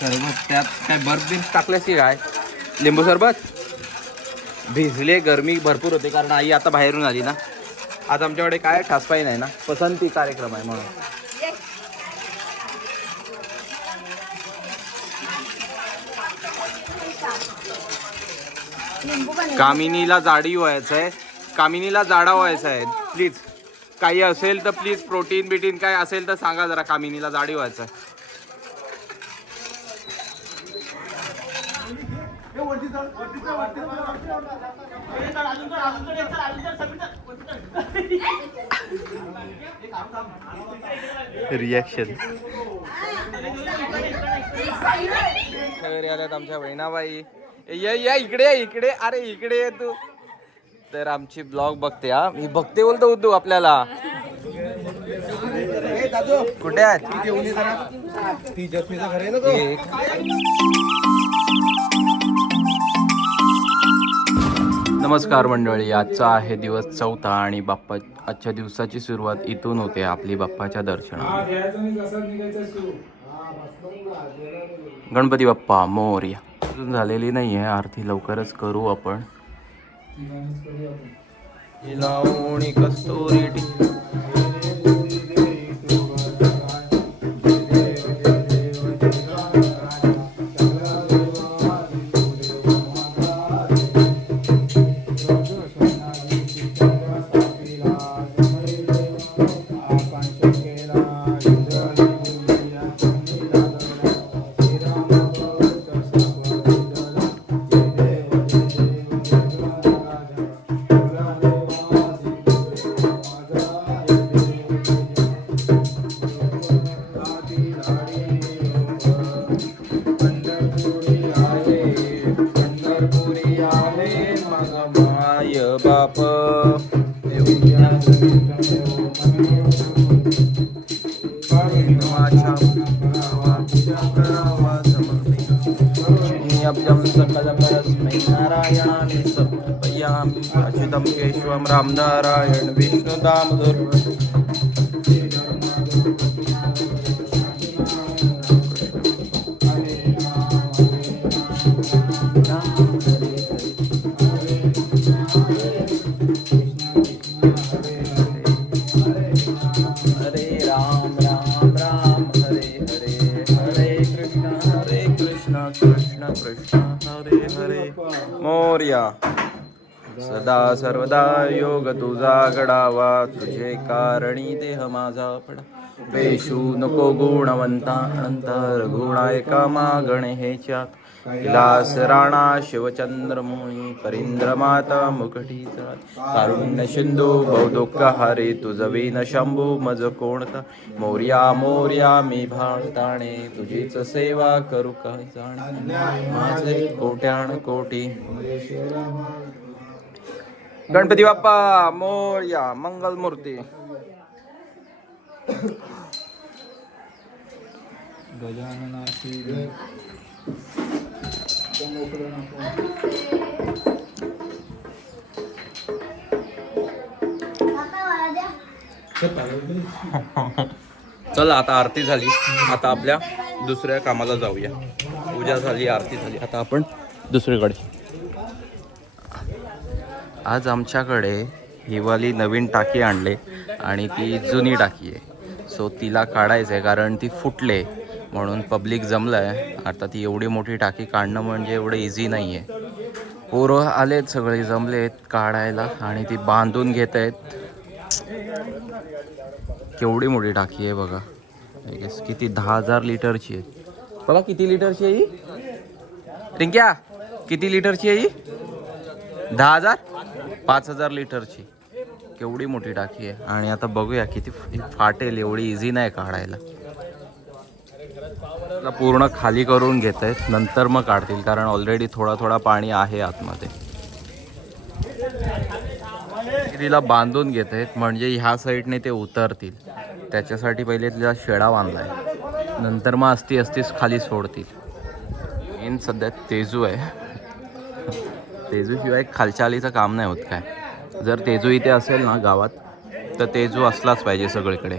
सरबत त्यात काय बर्फ बिर्फ टाकल्याची काय? लिंबू सरबत? भिजले गरमी भरपूर होते कारण आई आता बाहेरून आली ना. आज आमच्याकडे काय ठासपाई नाही ना. पसंती कार्यक्रम आहे म्हणून. कामिनीला जाडी व्हायचं आहे. कामिनीला जाडा व्हायचा आहे. प्लीज काही असेल तर प्लीज प्रोटीन बिटीन काय असेल तर सांगा जरा कामिनीला जाडी व्हायचं आहे. रिॲक्शन घरी आल्यात आमच्या बहिणाबाई ये या इकडे ये, इकडे. अरे इकडे ये तू. तर आमची ब्लॉग बघते हा. मी बघते बोलतो तू आपल्याला. कुठे आहेत? एक. नमस्कार मंडळी आजचा आहे दिवस चौथा आणि बाप्पा आजच्या दिवसाची सुरुवात इथून होते आपली बाप्पाच्या दर्शना गणपती बाप्पा मोर्या. अजून झालेली नाही आहे आरती लवकरच करू आपण. कस्तुरी नारायणानि समर्पयामि अच्युतं केशवं राम नारायण हरे कृष्ण कृष्ण हरे हरे मोर्या सदा सर्वदा योग तुझा घडावा तुझे कारणी देह माझा पडा पेशू नको गुणवंता अंतर गुणायका मागणे हेच्या विलास राणा शिवचंद्रमुनी परिंद्रमाता परींद्र माता मुकटीचा। कारुण्य सिंधू बौदुःख हरी तुझवीन शंभू मज कोणता। मोर्या मोर्या मी भाळताणे तुझीच सेवा करू का जाणे। माझे कोट्याण कोटी। गणपती बाप्पा मोर्या मंगल मूर्ती चला आता आरती झाली. आता आपल्या दुसऱ्या कामाला जाऊया. पूजा झाली आरती झाली. आता आपण दुसरीकडे. आज आमच्याकडे हिवाली नवीन टाकी आणले आणि ती जुनी टाकी आहे. सो तिला काढायचं आहे कारण ती फुटले. म्हणून पब्लिक जमलं आहे आता ती एवढी मोठी टाकी काढणं म्हणजे एवढं इझी नाही आहे पोरं आलेत सगळे जमलेत काढायला आणि ती बांधून घेत आहेत. केवढी मोठी टाकी आहे बघा. गेस किती दहा हजार लिटरची आहे. बघा किती लिटरची आहे ही? रिंक्या किती लिटरची आहे ही? दहा हजार? पाच हजार लिटरची. केवढी मोठी टाकी आहे. आणि आता बघूया किती फाटेल एवढी इझी नाही काढायला. त्याला पूर्ण खाली करून घेत आहेत. नंतर मग काढतील कारण ऑलरेडी थोडा थोडा पाणी आहे आतमध्ये. तिला बांधून घेत आहेत म्हणजे ह्या साईडने ते उतरतील. त्याच्यासाठी पहिले तिला शेळा आहे नंतर मग असती असतीच खाली सोडतील. मेन सध्या तेजू आहे. तेजूशिवाय खालच्या आलीचं काम नाही होत काय. जर तेजू इथे असेल ना गावात तर तेजू असलाच पाहिजे सगळीकडे.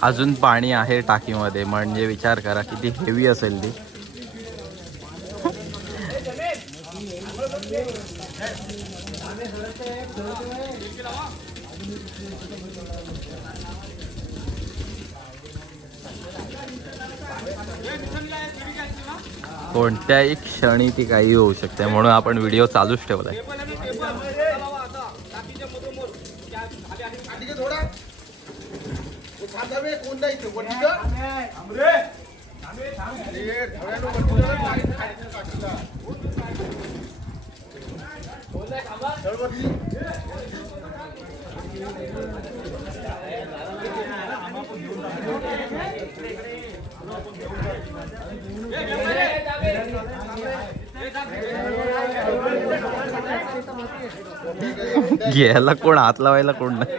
अजून पाणी आहे टाकीमध्ये म्हणजे विचार करा किती हेवी असेल ती. कोणत्याही क्षणी ती काही होऊ शकते म्हणून आपण व्हिडिओ चालूच ठेवलाय. घ्यायला कोण? हात लावायला कोण नाही?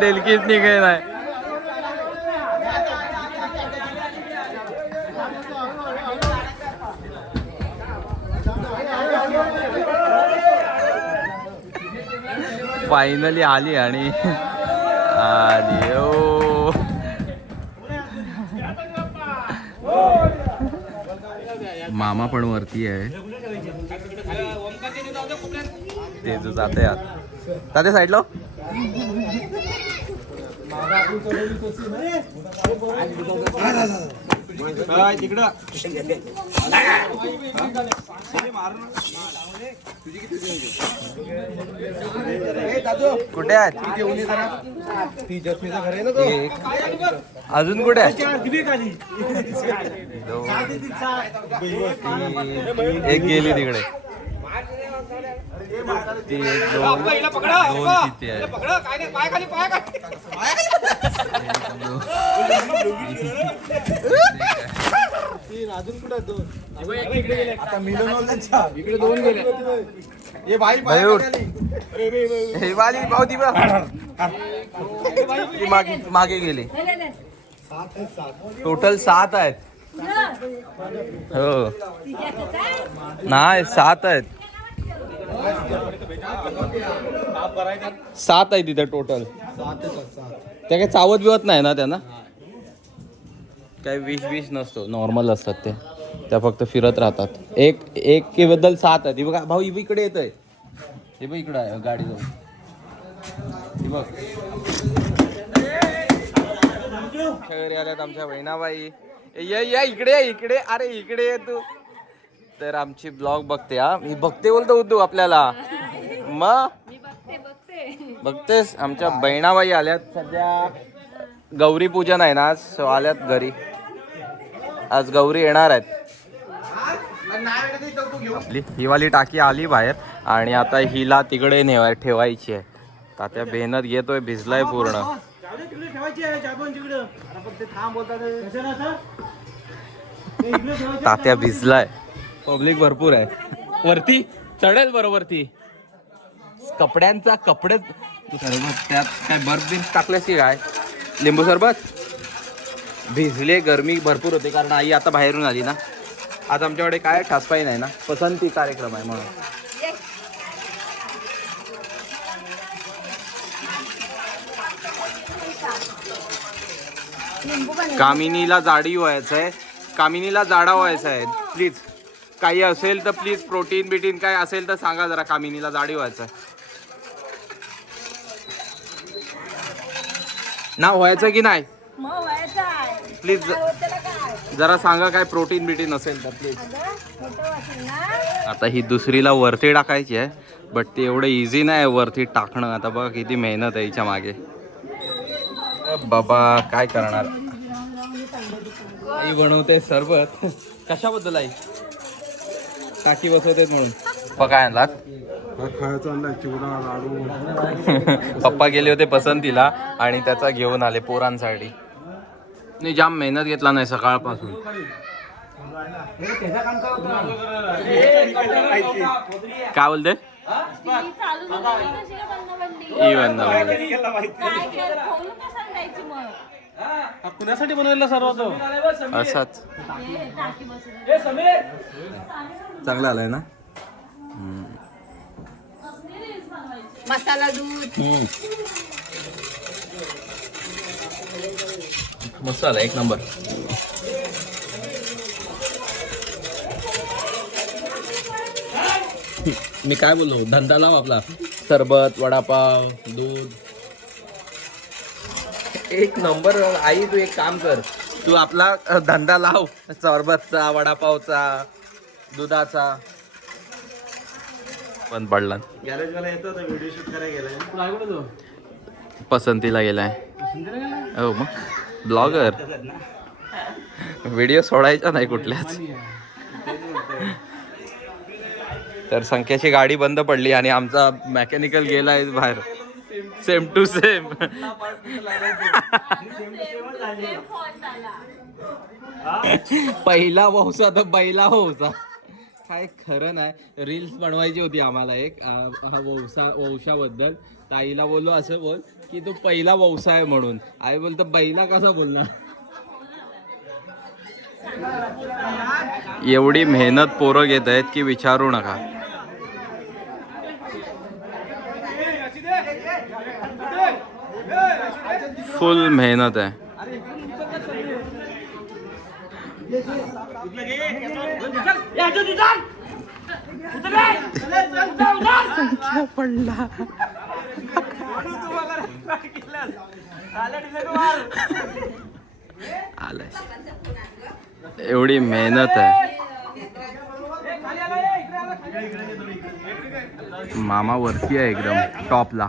डेलकीत निघे नाही. फायनली आली आणि आली ओ. मामा पण वरती आहे. ते जो जाते आत तात्या साईडला कुठे आहेत? अजून कुठे आहे एक गेली तिकडे. ती दोन दोन हे वाली पावती ती मागे मागे गेली. टोटल सात आहेत. हो. नाही सात आहेत. सात आहे तिथे टोटल त्या काही चावत बिवत नाही ना त्यांना? काही विष विष नसतो. नॉर्मल असतात ते. त्या फक्त फिरत राहतात. एक एक बद्दल सात आहे. बघा भाऊ इकडे येत आहे हे बघ इकडं आहे गाडी जाऊन. बघ. घरी आल्यात आमच्या बहिणाबाई ये या इकडे इकडे. अरे इकडे ये तू. तर आमची ब्लॉग बघते हा. मी बघते बोलतो तू आपल्याला. मग बघतेस? आमच्या बहिणाबाई आल्यात सध्या. गौरी पूजन आहे ना आज सो आल्यात घरी. आज गौरी येणार आहेत. आपली ही वाली टाकी आली बाहेर आणि आता हिला तिकडे नेवाय ठेवायची आहे. तात्या बेहनत घेतोय भिजलाय पूर्ण. तात्या भिजलाय. पब्लिक भरपूर आहे. वरती चढेल बरोबर ती कपड्यांचा कपडे त्यात काय बर्फ बिर्फ टाकल्याशी काय लिंबू सरबत? भिजले गरमी भरपूर होते कारण आई आता बाहेरून आली ना. आज आमच्याकडे काय ठासपाई नाही ना. पसंती कार्यक्रम आहे म्हणून. कामिनीला जाडी व्हायचं आहे कामिनीला जाडा व्हायचा आहे प्लीज. काही असेल तर प्लीज प्रोटीन बिटीन काय असेल तर सांगा जरा कामिनीला जाडी व्हायचं. ना व्हायचं की नाही? प्लीज जरा सांगा काय प्रोटीन बिटीन असेल तर प्लीज आता ही दुसरीला वरती टाकायची आहे बट ते एवढं इझी नाही आहे वरती टाकणं. आता बघा किती मेहनत आहे हिच्या मागे. बाबा काय करणार? आई बनवते सरबत. कशाबद्दल आई? टाकी बसवते म्हणून. पप्पा काय आणलात? पप्पा गेले होते पसंतीला आणि त्याचा घेऊन आले पोरांसाठी. नाही जाम मेहनत घेतला नाही सकाळपासून. काय बोलते? ती मग कुणासाठी बनवलेला सर्व तो? असाच. हे चांगला आलाय ना? मसाला दूध. मस्त आला एक नंबर. मी काय बोललो? धंदा लाव आपला. सरबत वडापाव दूध. एक नंबर आई तू एक काम कर. तू आपला धंदा लाव. सरबतचा वडापावचा दुधाचा. पण पडला. गॅरेज वाला येतो तो व्हिडिओ शूट करायला गेलाय. पसंतीला गेलाय. हो मग. ब्लॉगर व्हिडिओ सोडायचा नाही कुठल्याच. तर संख्याची गाडी बंद पडली आणि आमचा मेकॅनिकल गेलाय बाहेर. सेम टू सेम पहिला वौसा तर बैला वौसा काय खरं नाही. रील्स बनवायची होती आम्हाला एक. वौसा वंशाबद्दल. ताईला बोललो असं बोल की तो पहिला वौसा आहे म्हणून. आई बोलतो बैला कसा बोलणार? एवढी मेहनत पोरं घेत आहेत की विचारू नका. फुल मेहनत आहे. आलाय एवढी मेहनत आहे. मामा वरती आहे एकदम टॉपला.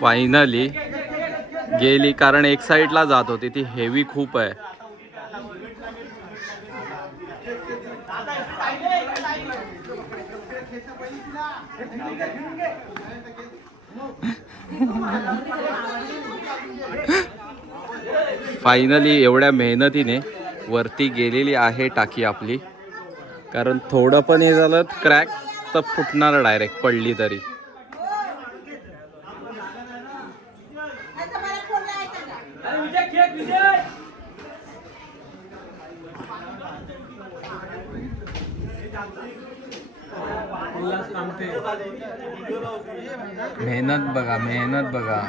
फायनली गेली कारण एक साईडला जात होती ती हेवी खूप आहे. फायनली एवढ्या मेहनतीने वरती गेलेली आहे टाकी आपली. कारण थोडं पण हे झालं क्रॅक तर फुटणार डायरेक्ट पडली तरी. मेहनत बघा मेहनत बघा.